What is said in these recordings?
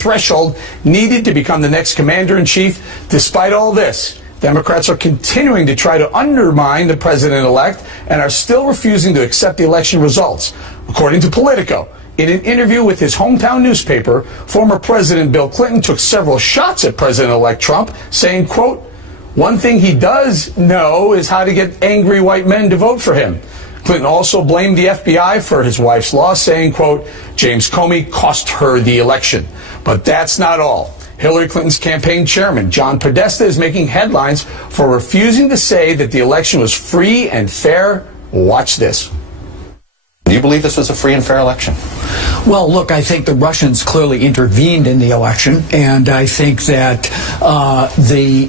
threshold needed to become the next commander-in-chief. Despite all this, Democrats are continuing to try to undermine the president-elect and are still refusing to accept the election results. According to Politico, in an interview with his hometown newspaper, former President Bill Clinton took several shots at President-elect Trump, saying, quote, "One thing he does know is how to get angry white men to vote for him." Clinton also blamed the FBI for his wife's loss, saying, quote, "James Comey cost her the election." But that's not all. Hillary Clinton's campaign chairman, John Podesta, is making headlines for refusing to say that the election was free and fair. Watch this. Do you believe this was a free and fair election? Well, look, I think the Russians clearly intervened in the election, and I think that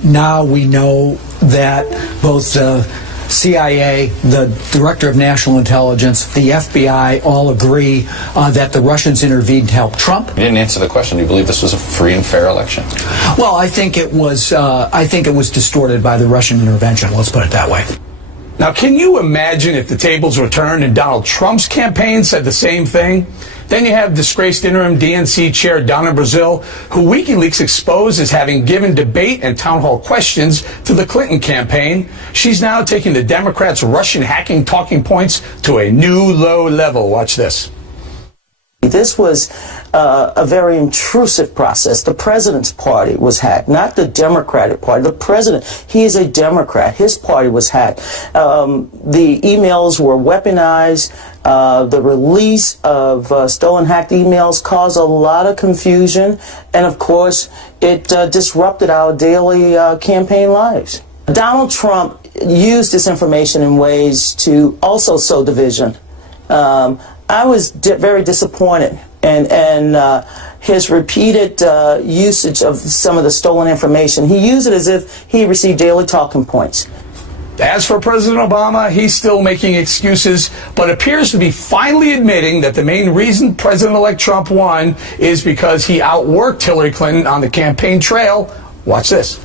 now we know that both the CIA, the Director of National Intelligence, the FBI all agree that the Russians intervened to help Trump. You didn't answer the question. Do you believe this was a free and fair election? Well, I think it was. I think it was distorted by the Russian intervention. Let's put it that way. Now, can you imagine if the tables were turned and Donald Trump's campaign said the same thing? Then you have disgraced interim DNC chair Donna Brazile, who WikiLeaks exposed as having given debate and town hall questions to the Clinton campaign. She's now taking the Democrats' Russian hacking talking points to a new low level. Watch this. This was a very intrusive process. The president's party was hacked, not the Democratic Party. The president, he is a Democrat. His party was hacked. The emails were weaponized. The release of stolen, hacked emails caused a lot of confusion. And, of course, it disrupted our daily campaign lives. Donald Trump used this information in ways to also sow division. I was very disappointed, and his repeated usage of some of the stolen information, he used it as if he received daily talking points. As for President Obama, he's still making excuses, but appears to be finally admitting that the main reason President-elect Trump won is because he outworked Hillary Clinton on the campaign trail. Watch this.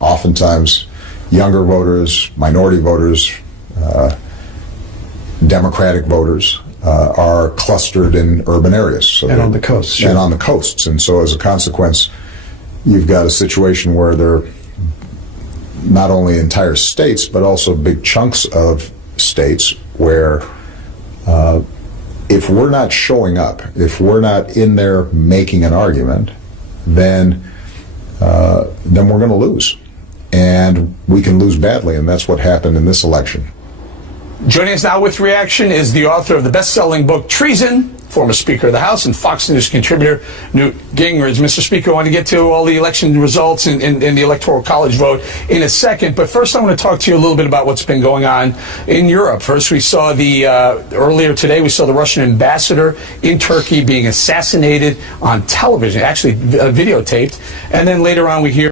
Oftentimes, younger voters, minority voters, Democratic voters, are clustered in urban areas. So and on the coasts. Sure. And on the coasts. And so as a consequence, you've got a situation where there are not only entire states, but also big chunks of states where if we're not showing up, if we're not in there making an argument, then we're going to lose. And we can lose badly, and that's what happened in this election. Joining us now with reaction is the author of the best-selling book Treason, former Speaker of the House and Fox News contributor Newt Gingrich. Mr. Speaker, I want to get to all the election results and the Electoral College vote in a second, but first I want to talk to you a little bit about what's been going on in Europe. First, we saw earlier today, we saw the Russian ambassador in Turkey being assassinated on television, actually videotaped, and then later on we hear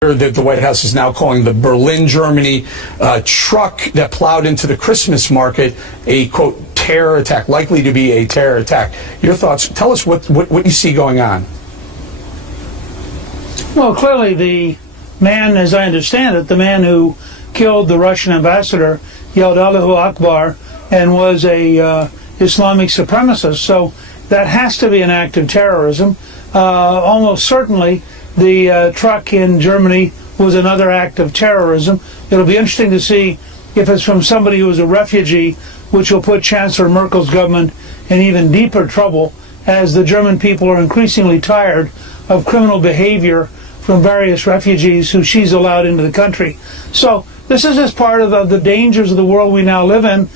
that the White House is now calling the Berlin, Germany truck that plowed into the Christmas market a, quote, terror attack, likely to be a terror attack. Your thoughts? Tell us what you see going on. Well, clearly the man, as I understand it, the man who killed the Russian ambassador yelled Allahu Akbar and was a Islamic supremacist. So that has to be an act of terrorism. Almost certainly the truck in Germany was another act of terrorism. It'll be interesting to see if it's from somebody who is a refugee, which will put Chancellor Merkel's government in even deeper trouble, as the German people are increasingly tired of criminal behavior from various refugees who she's allowed into the country. So this is just part of the dangers of the world we now live in.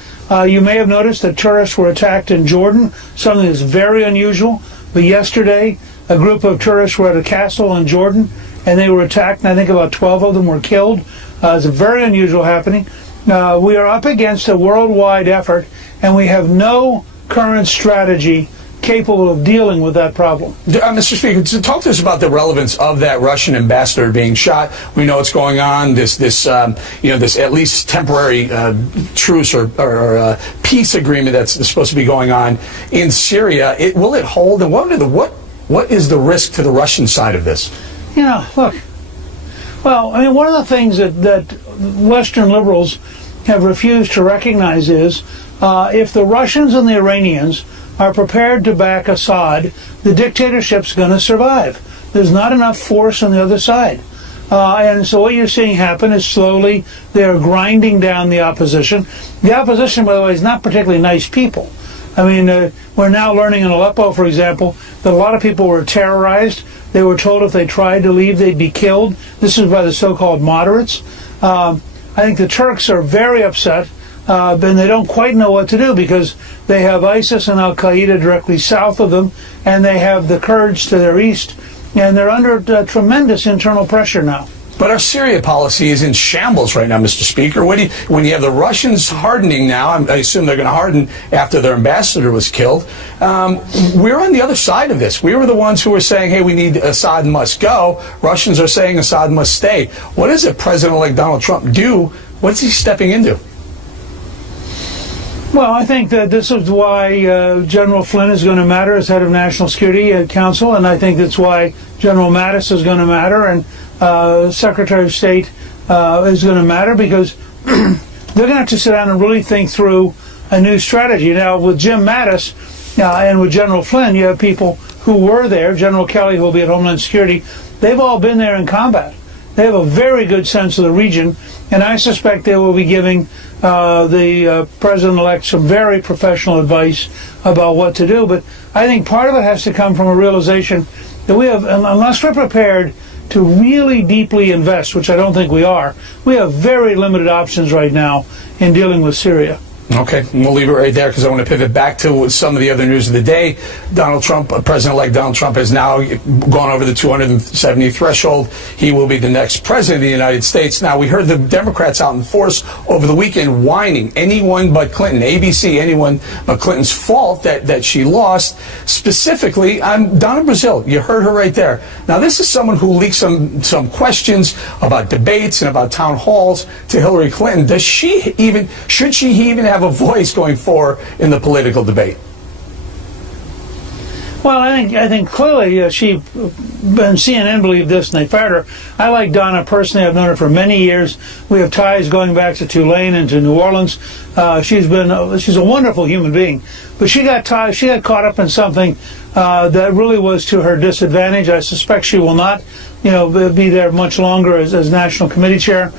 You may have noticed that tourists were attacked in Jordan, something that's very unusual. But yesterday, a group of tourists were at a castle in Jordan, and they were attacked, and I think about 12 of them were killed. It's a very unusual happening. We are up against a worldwide effort, and we have no current strategy capable of dealing with that problem. Mr. Speaker, talk to us about the relevance of that Russian ambassador being shot. We know what's going on. This at least temporary truce or peace agreement that's supposed to be going on in Syria. Will it hold? And what is the risk to the Russian side of this? You know, look, Well, I mean, one of the things that Western liberals have refused to recognize is if the Russians and the Iranians are prepared to back Assad, the dictatorship's going to survive. There's not enough force on the other side. And so what you're seeing happen is slowly they're grinding down the opposition. The opposition, by the way, is not particularly nice people. I mean, we're now learning in Aleppo, for example, that a lot of people were terrorized. They were told if they tried to leave, they'd be killed. This is by the so-called moderates. I think the Turks are very upset, and they don't quite know what to do because they have ISIS and Al-Qaeda directly south of them, and they have the Kurds to their east, and they're under tremendous internal pressure now. But our Syria policy is in shambles right now, Mr. Speaker. When you have the Russians hardening now, I assume they're going to harden after their ambassador was killed. We're on the other side of this. We were the ones who were saying, hey, we need Assad must go. Russians are saying Assad must stay. What does a President-elect Donald Trump do? What's he stepping into? Well, I think that this is why General Flynn is going to matter as head of National Security Council, and I think that's why General Mattis is going to matter, and Secretary of State is going to matter, because they're going to have to sit down and really think through a new strategy. Now, with Jim Mattis and with General Flynn, you have people who were there. General Kelly, who will be at Homeland Security, they've all been there in combat. They have a very good sense of the region, and I suspect they will be giving the President-elect some very professional advice about what to do. But I think part of it has to come from a realization that we have, unless we're prepared to really deeply invest, which I don't think we are, we have very limited options right now in dealing with Syria. Okay, we'll leave it right there because I want to pivot back to some of the other news of the day. Donald Trump, President-elect Donald Trump, has now gone over the 270 threshold. He will be the next president of the United States. Now, we heard the Democrats out in force over the weekend whining anyone but Clinton, ABC, anyone but Clinton's fault that she lost. Specifically, Donna Brazile, you heard her right there. Now, this is someone who leaked some questions about debates and about town halls to Hillary Clinton. Should she even have a voice going forward in the political debate? Well, I think clearly she, and CNN believed this, and they fired her. I like Donna personally. I've known her for many years. We have ties going back to Tulane and to New Orleans. She's a wonderful human being, but she got caught up in something that really was to her disadvantage. I suspect she will not, be there much longer as National Committee Chair.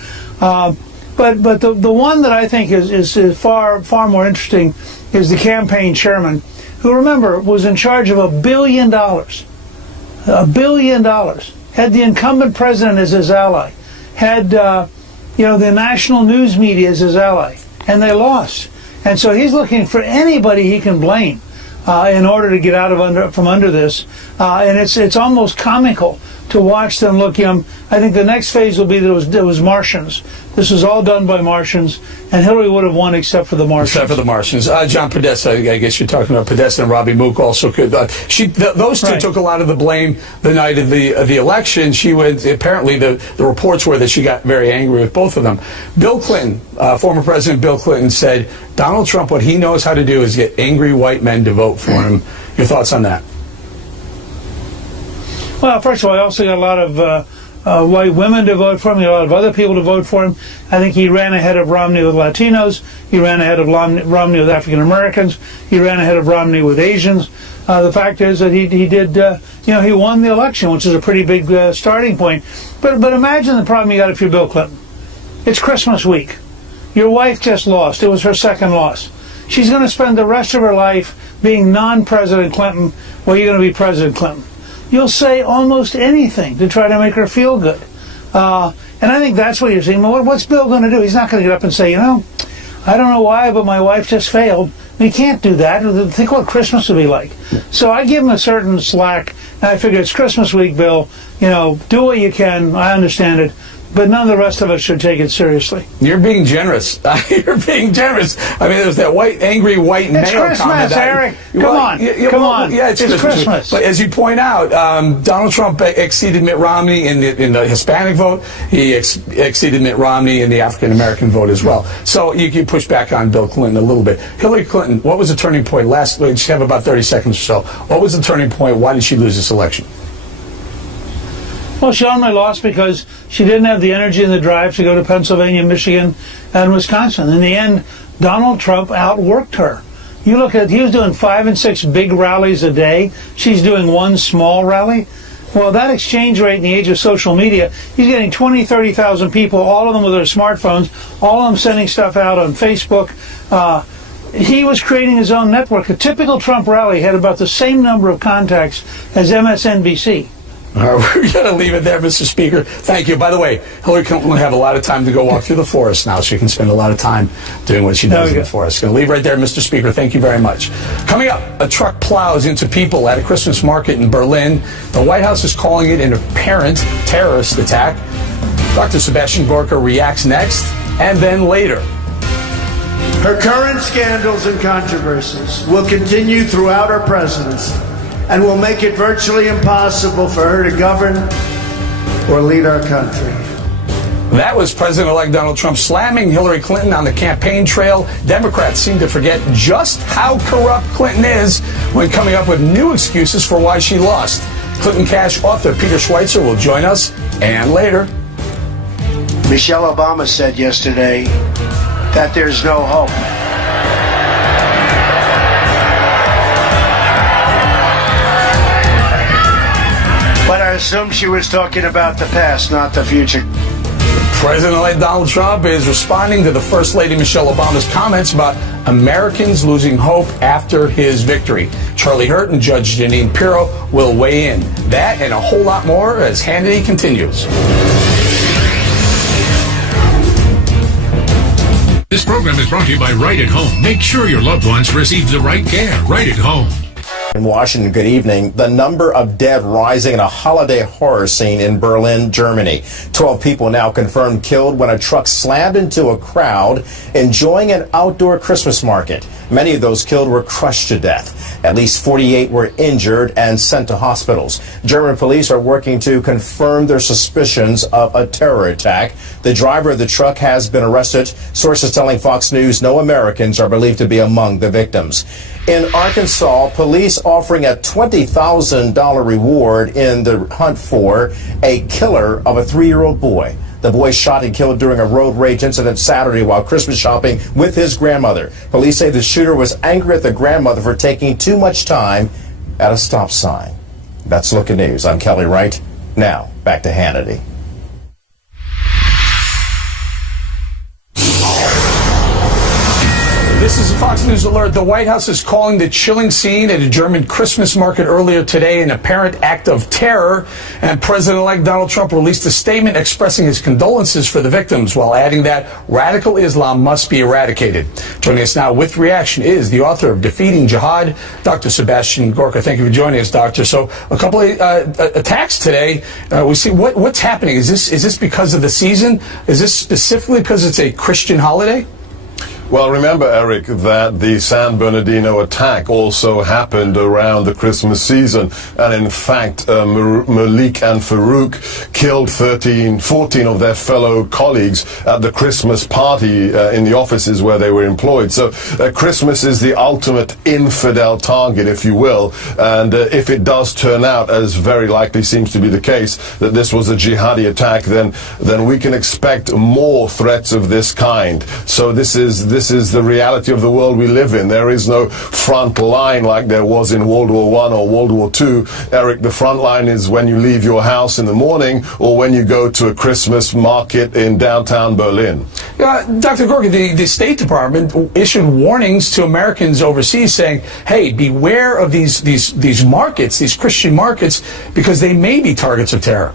But the one that I think is far more interesting is the campaign chairman, who, remember, was in charge of $1 billion. $1 billion. Had the incumbent president as his ally. Had the national news media as his ally, and they lost. And so he's looking for anybody he can blame in order to get out from under this. And it's almost comical to watch them look. I think the next phase will be that it was Martians. This was all done by Martians, and Hillary would have won except for the Martians. Except for the Martians. John Podesta, I guess you're talking about Podesta, and Robbie Mook also could. Those two took a lot of the blame the night of the election. Apparently the reports were that she got very angry with both of them. Bill Clinton, former President Bill Clinton, said Donald Trump, what he knows how to do is get angry white men to vote for him. Your thoughts on that? Well, first of all, I also got a lot of white women to vote for him. He got a lot of other people to vote for him. I think he ran ahead of Romney with Latinos. He ran ahead of Romney with African Americans. He ran ahead of Romney with Asians. The fact is that he did, he won the election, which is a pretty big starting point. But imagine the problem you got if you're Bill Clinton. It's Christmas week. Your wife just lost. It was her second loss. She's going to spend the rest of her life being non-President Clinton while you're going to be President Clinton. You'll say almost anything to try to make her feel good. And I think that's what you're seeing. Well, what's Bill going to do? He's not going to get up and say, I don't know why, but my wife just failed. He can't do that. Think what Christmas would be like. So I give him a certain slack. And I figure it's Christmas week, Bill. Do what you can. I understand it. But none of the rest of us should take it seriously. You're being generous. You're being generous. I mean, there's that angry white male comment. It's Christmas, Eric. Come on. Yeah, it's Christmas. But as you point out, Donald Trump exceeded Mitt Romney in the Hispanic vote. He exceeded Mitt Romney in the African American vote as well. So you can push back on Bill Clinton a little bit. Hillary Clinton, what was the turning point? We just have about 30 seconds or so. What was the turning point? Why did she lose this election? Well, she only lost because she didn't have the energy and the drive to go to Pennsylvania, Michigan, and Wisconsin. In the end, Donald Trump outworked her. You look at, he was doing 5 and 6 big rallies a day. She's doing one small rally. Well, that exchange rate in the age of social media, he's getting 20, 30,000 people, all of them with their smartphones, all of them sending stuff out on Facebook. He was creating his own network. A typical Trump rally had about the same number of contacts as MSNBC. All right, we're going to leave it there, Mr. Speaker. Thank you. By the way, Hillary Clinton will have a lot of time to go walk through the forest now. She can spend a lot of time doing what she does in the forest. Going to leave right there, Mr. Speaker. Thank you very much. Coming up, a truck plows into people at a Christmas market in Berlin. The White House is calling it an apparent terrorist attack. Dr. Sebastian Gorka reacts next, and then later. Her current scandals and controversies will continue throughout her presidency and will make it virtually impossible for her to govern or lead our country. That was President-elect Donald Trump slamming Hillary Clinton on the campaign trail. Democrats seem to forget just how corrupt Clinton is when coming up with new excuses for why she lost. Clinton Cash author Peter Schweitzer will join us, and later. Michelle Obama said yesterday that there's no hope. But I assume she was talking about the past, not the future. President-elect Donald Trump is responding to the First Lady Michelle Obama's comments about Americans losing hope after his victory. Charlie Hurt and Judge Jeanine Pirro will weigh in. That and a whole lot more as Hannity continues. This program is brought to you by Right at Home. Make sure your loved ones receive the right care. Right at Home. In Washington, good evening. The number of dead rising in a holiday horror scene in Berlin, Germany. 12 people now confirmed killed when a truck slammed into a crowd enjoying an outdoor Christmas market. Many of those killed were crushed to death. At least 48 were injured and sent to hospitals. German police are working to confirm their suspicions of a terror attack. The driver of the truck has been arrested. Sources telling Fox News no Americans are believed to be among the victims. In Arkansas, police offering a $20,000 reward in the hunt for a killer of a 3-year-old boy. The boy shot and killed during a road rage incident Saturday while Christmas shopping with his grandmother. Police say the shooter was angry at the grandmother for taking too much time at a stop sign. That's Look at News. I'm Kelly Wright. Now, back to Hannity. This is a Fox News alert. The White House is calling the chilling scene at a German Christmas market earlier today an apparent act of terror. And President-elect Donald Trump released a statement expressing his condolences for the victims while adding that radical Islam must be eradicated. Joining us now with reaction is the author of Defeating Jihad, Dr. Sebastian Gorka. Thank you for joining us, Doctor. So a couple of attacks today. We see what's happening. Is this because of the season? Is this specifically because it's a Christian holiday? Well, remember, Eric, that the San Bernardino attack also happened around the Christmas season. And in fact, Malik and Farouk killed 14 of their fellow colleagues at the Christmas party in the offices where they were employed. So Christmas is the ultimate infidel target, if you will. And if it does turn out, as very likely seems to be the case, that this was a jihadi attack, then we can expect more threats of this kind. So this is the reality of the world we live in. There is no front line like there was in World War I or World War II. Eric, the front line is when you leave your house in the morning or when you go to a Christmas market in downtown Berlin. Dr. Gorka, the State Department issued warnings to Americans overseas saying, hey, beware of these markets, these Christian markets, because they may be targets of terror.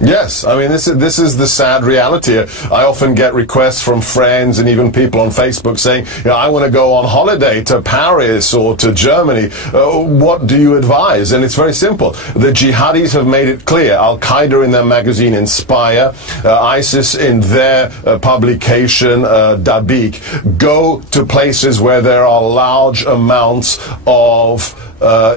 Yes, I mean, this is the sad reality. I often get requests from friends and even people on Facebook saying, I want to go on holiday to Paris or to Germany. What do you advise? And it's very simple. The jihadis have made it clear. Al-Qaeda in their magazine Inspire, ISIS in their publication Dabiq, go to places where there are large amounts of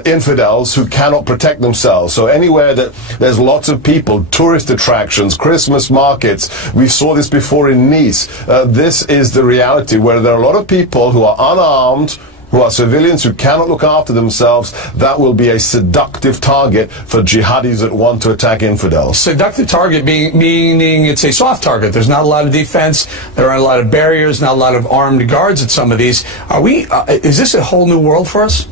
infidels who cannot protect themselves. So anywhere that there's lots of people, tourist attractions, Christmas markets, we saw this before in Nice. This is the reality where there are a lot of people who are unarmed, who are civilians who cannot look after themselves, that will be a seductive target for jihadis that want to attack infidels. Seductive target meaning it's a soft target. There's not a lot of defense. There aren't a lot of barriers, not a lot of armed guards at some of these. Is this a whole new world for us?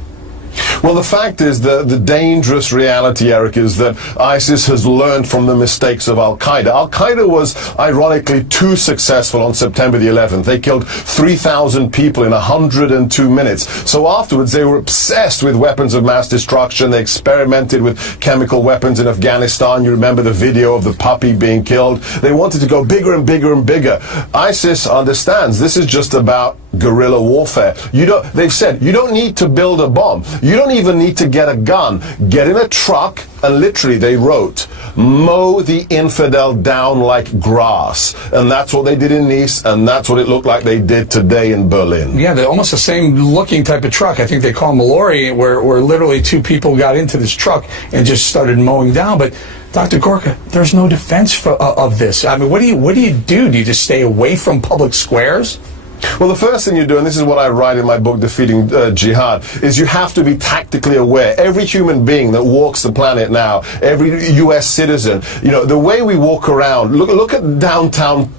Well, the fact is that the dangerous reality, Eric, is that ISIS has learned from the mistakes of Al-Qaeda. Al-Qaeda was, ironically, too successful on September the 11th. They killed 3,000 people in 102 minutes. So afterwards, they were obsessed with weapons of mass destruction. They experimented with chemical weapons in Afghanistan. You remember the video of the puppy being killed. They wanted to go bigger and bigger and bigger. ISIS understands this is just about guerrilla warfare. They've said, you don't need to build a bomb. You don't even need to get a gun. Get in a truck, and literally they wrote, mow the infidel down like grass. And that's what they did in Nice, and that's what it looked like they did today in Berlin. Yeah, they're almost the same looking type of truck. I think they call them a lorry, where literally two people got into this truck and just started mowing down. But Dr. Gorka, there's no defense of this. I mean, what do you do? Do you just stay away from public squares? Well, the first thing you do, and this is what I write in my book, Defeating Jihad, is you have to be tactically aware. Every human being that walks the planet now, every U.S. citizen, the way we walk around, look at downtown,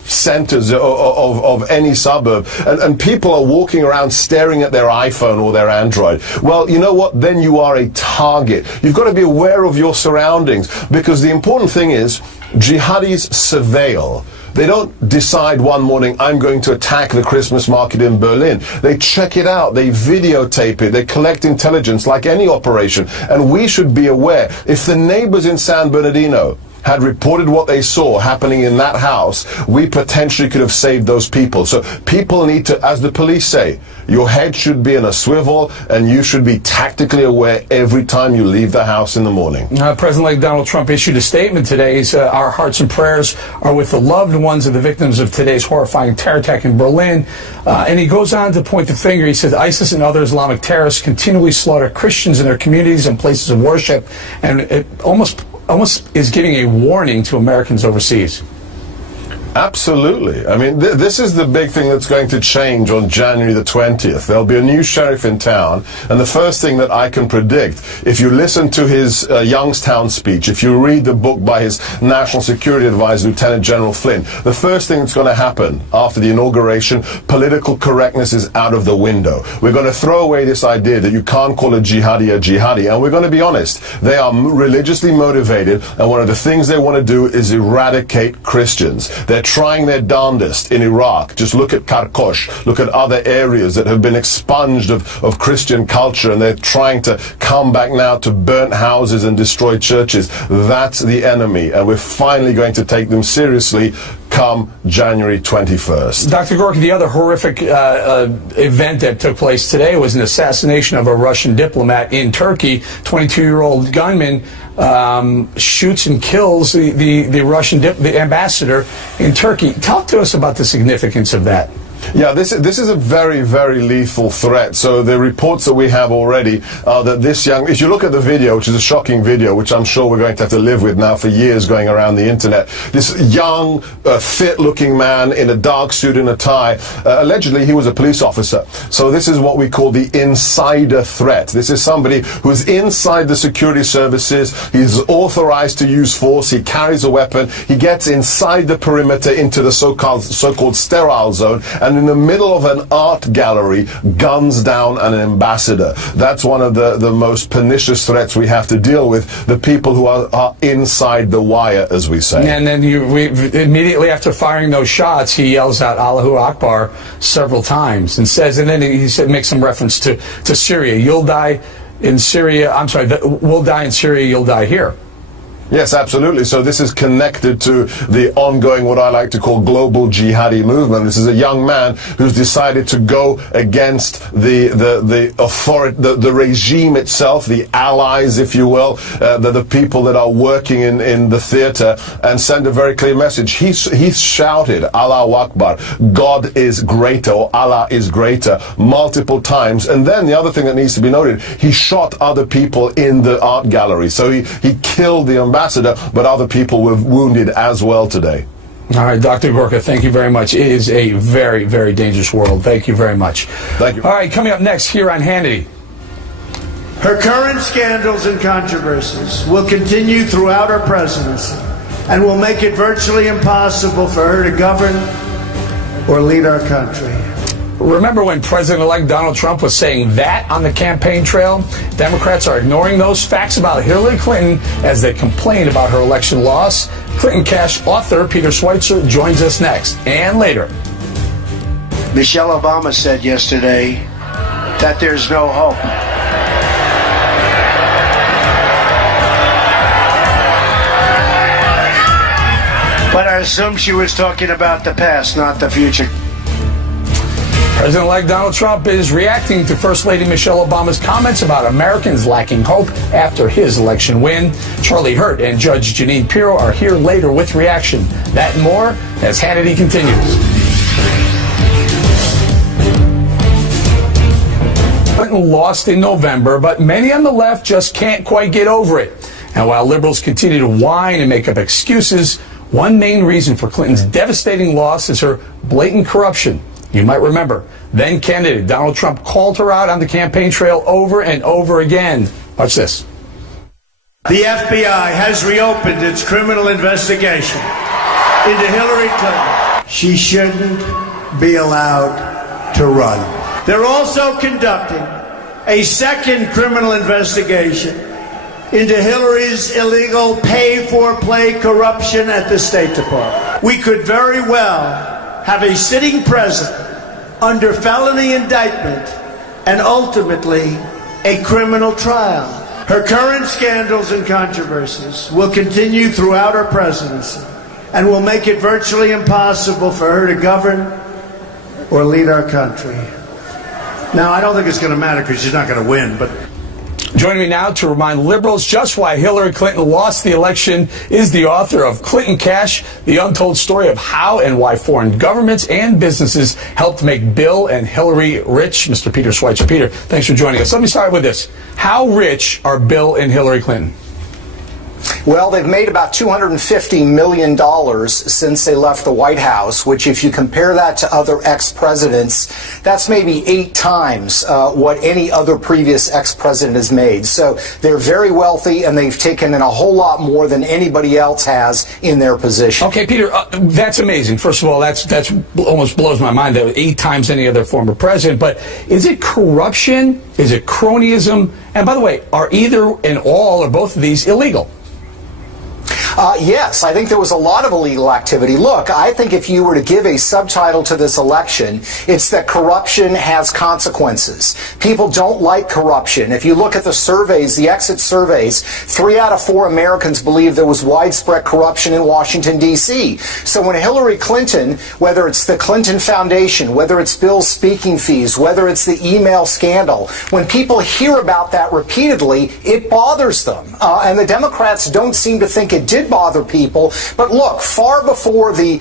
centers of any suburb, and people are walking around staring at their iPhone or their Android. Well, you know what? Then you are a target. You've got to be aware of your surroundings, because the important thing is jihadis surveil. They don't decide one morning, I'm going to attack the Christmas market in Berlin. They check it out, they videotape it, they collect intelligence like any operation. And we should be aware, if the neighbors in San Bernardino had reported what they saw happening in that house, we potentially could have saved those people. So people need to, as the police say, your head should be in a swivel, and you should be tactically aware every time you leave the house in the morning. President-elect Donald Trump issued a statement today. He said, our hearts and prayers are with the loved ones of the victims of today's horrifying terror attack in Berlin. And he goes on to point the finger. He says, ISIS and other Islamic terrorists continually slaughter Christians in their communities and places of worship. And it almost is giving a warning to Americans overseas. Absolutely. I mean, this is the big thing that's going to change on January the 20th. There'll be a new sheriff in town, and the first thing that I can predict, if you listen to his Youngstown speech, if you read the book by his National Security Advisor, Lieutenant General Flynn, the first thing that's going to happen after the inauguration, political correctness is out of the window. We're going to throw away this idea that you can't call a jihadi, and we're going to be honest. They are religiously motivated, and one of the things they want to do is eradicate Christians. They're trying their darndest in Iraq. Just look at Karkosh, look at other areas that have been expunged of Christian culture, and they're trying to come back now to burnt houses and destroy churches. That's the enemy, and we're finally going to take them seriously come January 21st. Dr. Gorka, the other horrific event that took place today was an assassination of a Russian diplomat in Turkey. 22-year-old gunman shoots and kills the Russian the ambassador in Turkey. Talk to us about the significance of that. Yeah, this is a very, very lethal threat. So the reports that we have already are that this young, if you look at the video, which is a shocking video, which I'm sure we're going to have to live with now for years going around the internet, this young, fit-looking man in a dark suit and a tie, allegedly he was a police officer. So this is what we call the insider threat. This is somebody who's inside the security services. He's authorized to use force. He carries a weapon. He gets inside the perimeter into the so-called sterile zone, and in the middle of an art gallery, guns down an ambassador. That's one of the most pernicious threats we have to deal with, the people who are inside the wire, as we say. And then immediately after firing those shots, he yells out Allahu Akbar several times and says, and then he makes some reference to Syria. You'll die in Syria, I'm sorry, we'll die in Syria, you'll die here. Yes, absolutely. So this is connected to the ongoing, what I like to call, global jihadi movement. This is a young man who's decided to go against the regime itself, the allies, if you will, the people that are working in the theater, and send a very clear message. He's shouted, Allahu Akbar, God is greater, or Allah is greater, multiple times. And then the other thing that needs to be noted, he shot other people in the art gallery. So he killed the ambassador, but other people were wounded as well today. All right, Dr. Gorka, thank you very much. It is a very, very dangerous world. Thank you very much. Thank you. All right, coming up next here on Hannity. Her current scandals and controversies will continue throughout her presidency and will make it virtually impossible for her to govern or lead our country. Remember when President-elect Donald Trump was saying that on the campaign trail? Democrats are ignoring those facts about Hillary Clinton as they complain about her election loss. Clinton Cash author Peter Schweitzer joins us next and later. Michelle Obama said yesterday that there's no hope. But I assume she was talking about the past, not the future. President-elect Donald Trump is reacting to First Lady Michelle Obama's comments about Americans lacking hope after his election win. Charlie Hurt and Judge Jeanine Pirro are here later with reaction. That and more as Hannity continues. Clinton lost in November, but many on the left just can't quite get over it. And while liberals continue to whine and make up excuses, one main reason for Clinton's devastating loss is her blatant corruption. You might remember, then candidate Donald Trump called her out on the campaign trail over and over again. Watch this. The FBI has reopened its criminal investigation into Hillary Clinton. She shouldn't be allowed to run. They're also conducting a second criminal investigation into Hillary's illegal pay-for-play corruption at the State Department. We could very well have a sitting president under felony indictment and ultimately a criminal trial. Her current scandals and controversies will continue throughout her presidency and will make it virtually impossible for her to govern or lead our country. Now, I don't think it's going to matter because she's not going to win, but... Joining me now to remind liberals just why Hillary Clinton lost the election is the author of Clinton Cash, the untold story of how and why foreign governments and businesses helped make Bill and Hillary rich, Mr. Peter Schweitzer. Peter, thanks for joining us. Let me start with this. How rich are Bill and Hillary Clinton? Well, they've made about $250 million since they left the White House, which if you compare that to other ex-presidents, that's maybe 8 times what any other previous ex-president has made. So they're very wealthy, and they've taken in a whole lot more than anybody else has in their position. Okay, Peter, that's amazing. First of all, that's almost blows my mind that 8 times any other former president. But is it corruption? Is it cronyism? And by the way, are either and all or both of these illegal? Yes, I think there was a lot of illegal activity. Look, I think if you were to give a subtitle to this election, it's that corruption has consequences. People don't like corruption. If you look at the surveys, the exit surveys, 3 out of 4 Americans believe there was widespread corruption in Washington, D.C. So when Hillary Clinton, whether it's the Clinton Foundation, whether it's Bill's speaking fees, whether it's the email scandal, when people hear about that repeatedly, it bothers them. And the Democrats don't seem to think it did bother people. But look, far before the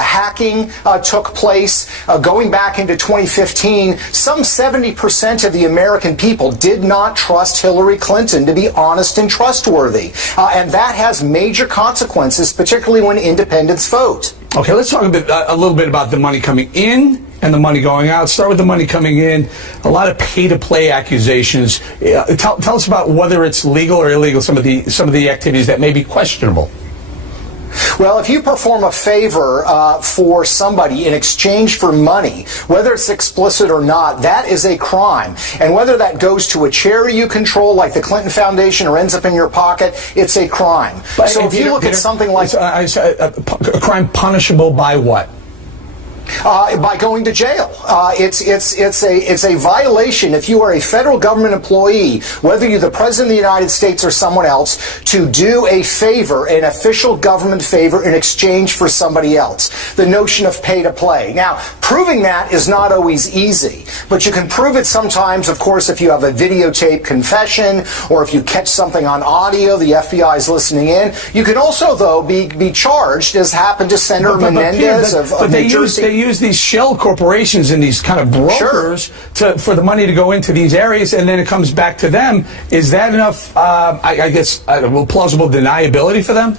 hacking took place, going back into 2015, some 70% of the American people did not trust Hillary Clinton to be honest and trustworthy. And that has major consequences, particularly when independents vote. Okay, let's talk a little bit about the money coming in and the money going out. Start with the money coming in. A lot of pay-to-play accusations. Tell us about whether it's legal or illegal, some of the activities that may be questionable. Well, if you perform a favor for somebody in exchange for money, whether it's explicit or not, that is a crime. And whether that goes to a charity you control, like the Clinton Foundation, or ends up in your pocket, it's a crime. But so if you look at something like... a crime punishable by what? By going to jail. It's a violation if you are a federal government employee, whether you're the President of the United States or someone else, to do a favor, an official government favor, in exchange for somebody else. The notion of pay to play. Now, proving that is not always easy, but you can prove it sometimes, of course, if you have a videotape confession or if you catch something on audio, the FBI is listening in. You can also, though, be charged, as happened to Senator Menendez of New Jersey. They use these shell corporations and these kind of brokers for the money to go into these areas, and then it comes back to them. Is that enough, I guess, plausible deniability for them?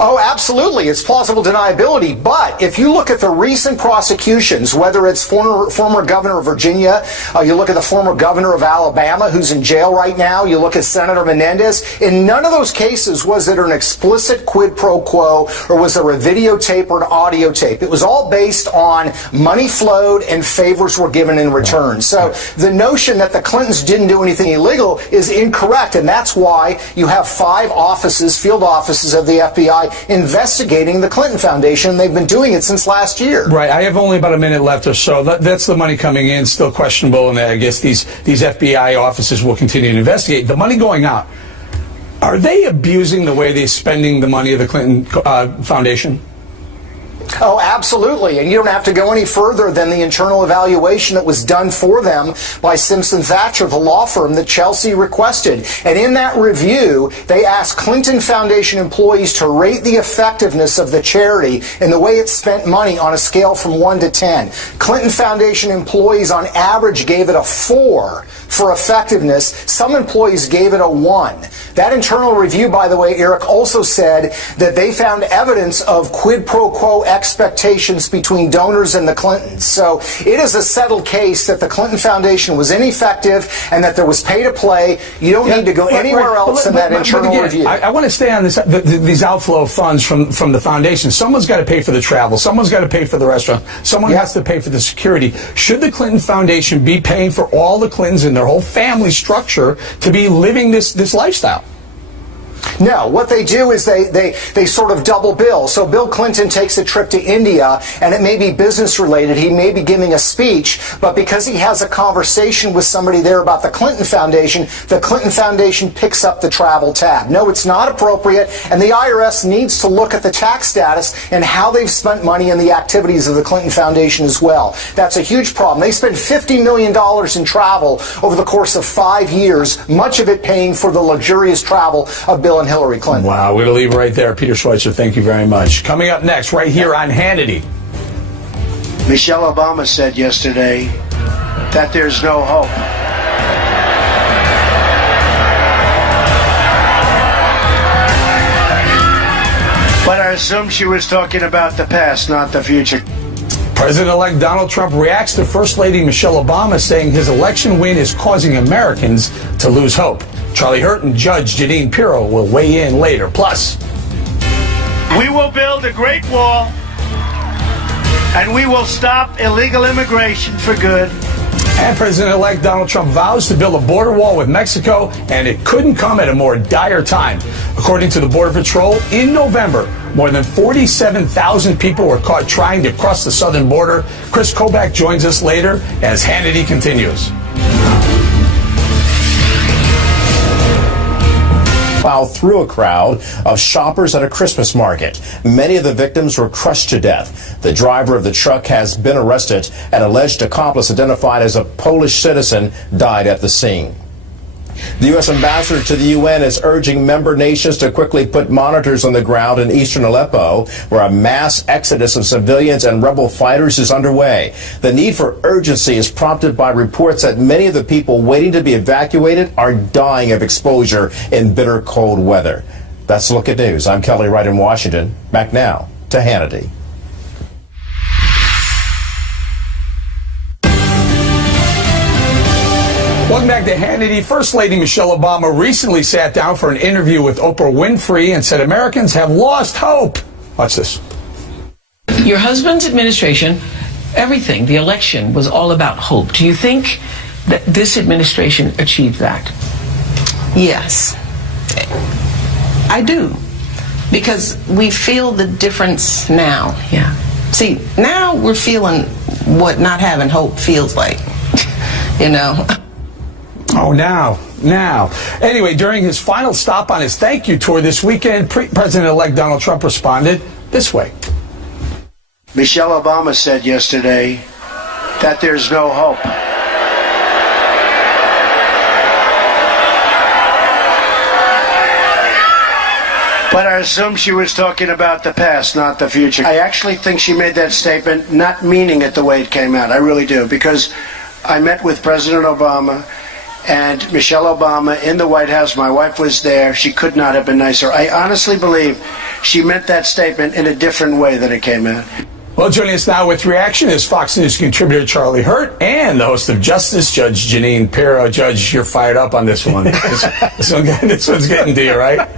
Oh, absolutely. It's plausible deniability. But if you look at the recent prosecutions, whether it's former governor of Virginia, you look at the former governor of Alabama who's in jail right now, you look at Senator Menendez, in none of those cases was there an explicit quid pro quo or was there a videotape or an audio tape. It was all based on money flowed and favors were given in return. So the notion that the Clintons didn't do anything illegal is incorrect, and that's why you have 5 offices, field offices of the FBI investigating the Clinton Foundation. They've been doing it since last year. Right. I have only about a minute left or so. That's the money coming in, still questionable, and I guess these FBI offices will continue to investigate. The money going out, are they abusing the way they're spending the money of the Clinton Foundation? Oh, absolutely. And you don't have to go any further than the internal evaluation that was done for them by Simpson Thacher, the law firm that Chelsea requested. And in that review, they asked Clinton Foundation employees to rate the effectiveness of the charity and the way it spent money on a scale from 1 to 10. Clinton Foundation employees on average gave it a 4 for effectiveness. Some employees gave it a 1. That internal review, by the way, Eric, also said that they found evidence of quid pro quo expectations between donors and the Clintons. So it is a settled case that the Clinton Foundation was ineffective and that there was pay to play. You don't need to go anywhere else in that internal review. I want to stay on this, these outflow of funds from the foundation. Someone's got to pay for the travel. Someone's got to pay for the restaurant. Someone has to pay for the security. Should the Clinton Foundation be paying for all the Clintons and their whole family structure to be living this lifestyle? No, what they do is they sort of double bill. So Bill Clinton takes a trip to India, and it may be business related. He may be giving a speech, but because he has a conversation with somebody there about the Clinton Foundation picks up the travel tab. No, it's not appropriate, and the IRS needs to look at the tax status and how they've spent money in the activities of the Clinton Foundation as well. That's a huge problem. They spent $50 million in travel over the course of 5 years, much of it paying for the luxurious travel of Bill and Hillary Clinton. Wow, we're going to leave right there. Peter Schweitzer, thank you very much. Coming up next, right here on Hannity. Michelle Obama said yesterday that there's no hope. But I assume she was talking about the past, not the future. President-elect Donald Trump reacts to First Lady Michelle Obama, saying his election win is causing Americans to lose hope. Charlie Hurt and Judge Jeanine Pirro will weigh in later. Plus, we will build a great wall, and we will stop illegal immigration for good. And President-elect Donald Trump vows to build a border wall with Mexico, and it couldn't come at a more dire time. According to the Border Patrol, in November, more than 47,000 people were caught trying to cross the southern border. Chris Kobach joins us later as Hannity continues. Plowed through a crowd of shoppers at a Christmas market. Many of the victims were crushed to death. The driver of the truck has been arrested. An alleged accomplice, identified as a Polish citizen, died at the scene. The U.S. ambassador to the UN is urging member nations to quickly put monitors on the ground in eastern Aleppo, where a mass exodus of civilians and rebel fighters is underway. The need for urgency is prompted by reports that many of the people waiting to be evacuated are dying of exposure in bitter cold weather. That's a look at news. I'm Kelly Wright in Washington. Back now to Hannity. Welcome back to Hannity. First Lady Michelle Obama recently sat down for an interview with Oprah Winfrey and said Americans have lost hope. Watch this. Your husband's administration, everything, the election was all about hope. Do you think that this administration achieved that? Yes, I do. Because we feel the difference now. Yeah. See, now we're feeling what not having hope feels like, you know. Oh, now. Anyway, during his final stop on his thank you tour this weekend, President-elect Donald Trump responded this way. Michelle Obama said yesterday that there's no hope. But I assume she was talking about the past, not the future. I actually think she made that statement not meaning it the way it came out. I really do, because I met with President Obama, and Michelle Obama in the White House. My wife was there. She could not have been nicer. I honestly believe she meant that statement in a different way than it came out. Well, joining us now with reaction is Fox News contributor Charlie Hurt and the host of Justice, Judge Jeanine Pirro. Judge, you're fired up on this one. This one's getting to you, right?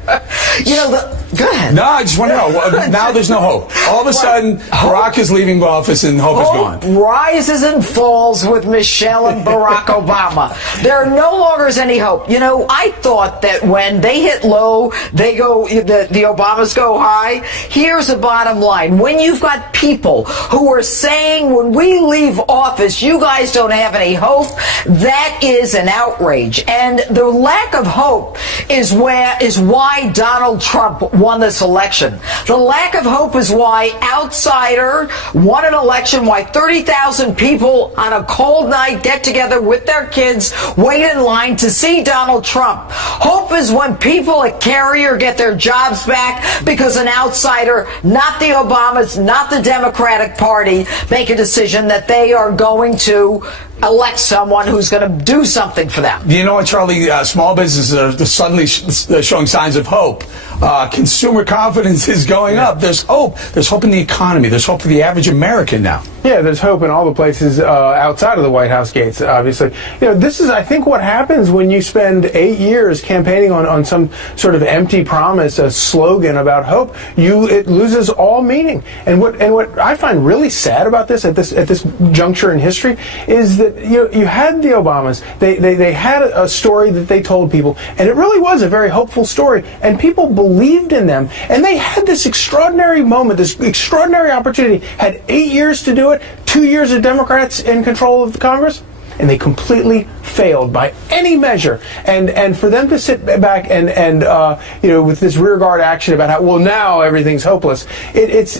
You know, go ahead. No, I just want to know. Now there's no hope. All of a sudden, Barack is leaving office and hope is gone. Rises and falls with Michelle and Barack Obama. There no longer is any hope. You know, I thought that when they hit low, they go, the Obamas go high. Here's the bottom line. When you've got people who are saying when we leave office, you guys don't have any hope, that is an outrage. And the lack of hope is why Donald Trump won this election. The lack of hope is why outsider won an election, why 30,000 people on a cold night get together with their kids, wait in line to see Donald Trump. Hope is when people at Carrier get their jobs back because an outsider, not the Obamas, not the Democratic Party, make a decision that they are going to elect someone who's going to do something for them. You know what, Charlie? Small businesses are suddenly showing signs of hope. Consumer confidence is going up. There's hope. There's hope in the economy. There's hope for the average American now. Yeah, there's hope in all the places outside of the White House gates, obviously. You know, this is, I think, what happens when you spend 8 years campaigning on some sort of empty promise, a slogan about hope. It loses all meaning. And what I find really sad about this at this juncture in history is that you had the Obamas. They had a story that they told people, and it really was a very hopeful story, and people believed in them. And they had this extraordinary moment, this extraordinary opportunity, had 8 years to do it, 2 years of Democrats in control of the Congress, and they completely failed by any measure. And for them to sit back and with this rearguard action about how now everything's hopeless, it's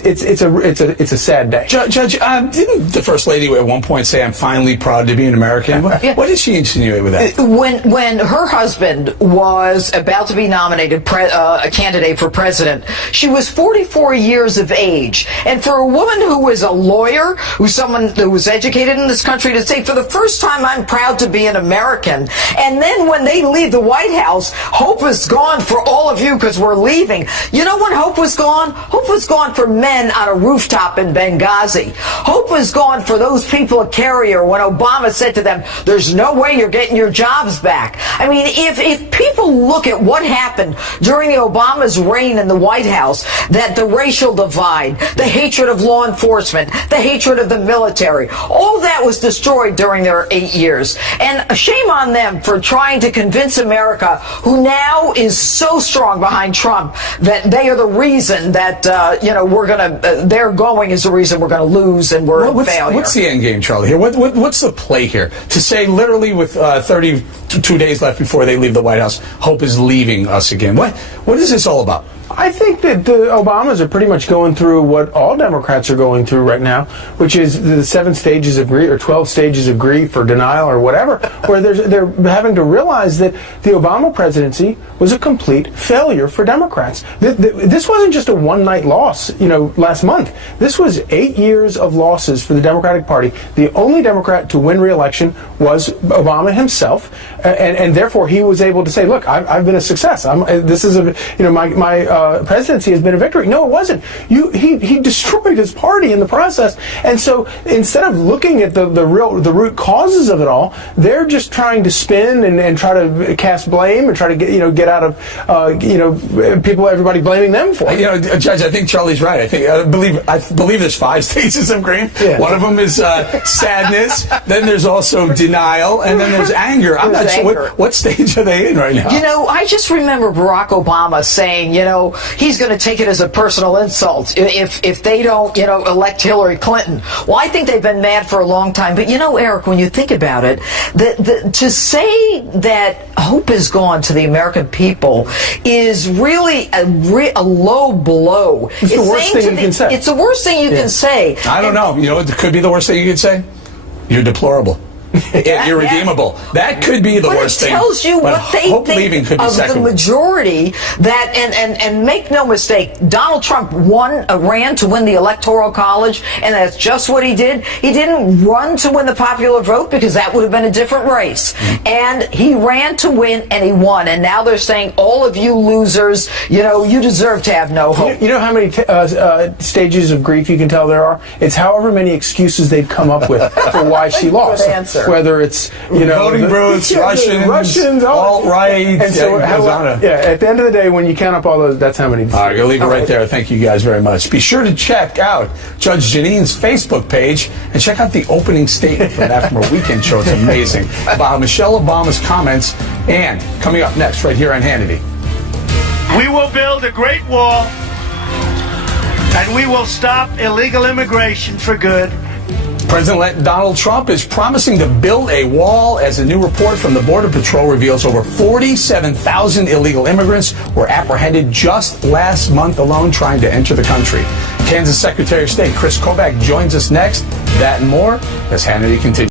a sad day. Judge, didn't the First Lady at one point say, "I'm finally proud to be an American"? What did she insinuate with that? When her husband was about to be nominated a candidate for president, she was 44 years of age, and for a woman who was a lawyer, who's someone who was educated in this country, to say for the first time, "I'm proud to be an American," and then when they leave the White House, hope is gone for all of you because we're leaving. You know when hope was gone? Hope was gone for men on a rooftop in Benghazi. Hope was gone for those people at Carrier when Obama said to them, "There's no way you're getting your jobs back." I mean, if people look at what happened during the Obama's reign in the White House, that the racial divide, the hatred of law enforcement, the hatred of the military, all that was destroyed during their 8 years. And shame on them for trying to convince America, who now is so strong behind Trump, that they are the reason that their going is the reason we're going to lose and we're a failure. What's the end game, Charlie? Here, what's the play here? To say literally with 32 days left before they leave the White House, hope is leaving us again. What is this all about? I think that the Obamas are pretty much going through what all Democrats are going through right now, which is the 7 stages of grief or 12 stages of grief or denial or whatever, where they're having to realize that the Obama presidency was a complete failure for Democrats. This wasn't just a one-night loss, last month. This was 8 years of losses for the Democratic Party. The only Democrat to win re-election was Obama himself, and therefore he was able to say, "Look, I've been a success. My presidency has been a victory." No, it wasn't. He destroyed his party in the process. And so instead of looking at the root causes of it all, they're just trying to spin and try to cast blame and try to get out of everybody blaming them for it. Judge, I think Charlie's right. I believe there's 5 stages of grief. Yeah. One of them is sadness. Then there's also denial, and then there's anger. I'm not sure what stage are they in right now. I just remember Barack Obama saying, he's going to take it as a personal insult if they don't, elect Hillary Clinton. Well, I think they've been mad for a long time. But, Eric, when you think about it, to say that hope is gone to the American people is really a low blow. It's the worst thing you can say. It's the worst thing you can say. I don't know. It could be the worst thing you could say. You're deplorable. irredeemable. That could be the worst thing. But it tells you but what they Hope think leaving could be of the second. majority. That and make no mistake, Donald Trump ran to win the Electoral College, and that's just what he did. He didn't run to win the popular vote because that would have been a different race. And he ran to win, and he won. And now they're saying, all of you losers, you deserve to have no hope. You know how many stages of grief you can tell there are? It's however many excuses they've come up with for why she lost. Answer. Whether it's voting booths, Russians, alt-right. And so, at the end of the day, when you count up all those, that's how many. All right, I'll leave it right there. Thank you guys very much. Be sure to check out Judge Jeanine's Facebook page and check out the opening statement from that from her weekend show. It's amazing about Michelle Obama's comments. And coming up next, right here on Hannity. We will build a great wall, and we will stop illegal immigration for good. President Donald Trump is promising to build a wall as a new report from the Border Patrol reveals over 47,000 illegal immigrants were apprehended just last month alone trying to enter the country. Kansas Secretary of State Chris Kobach joins us next. That and more as Hannity continues.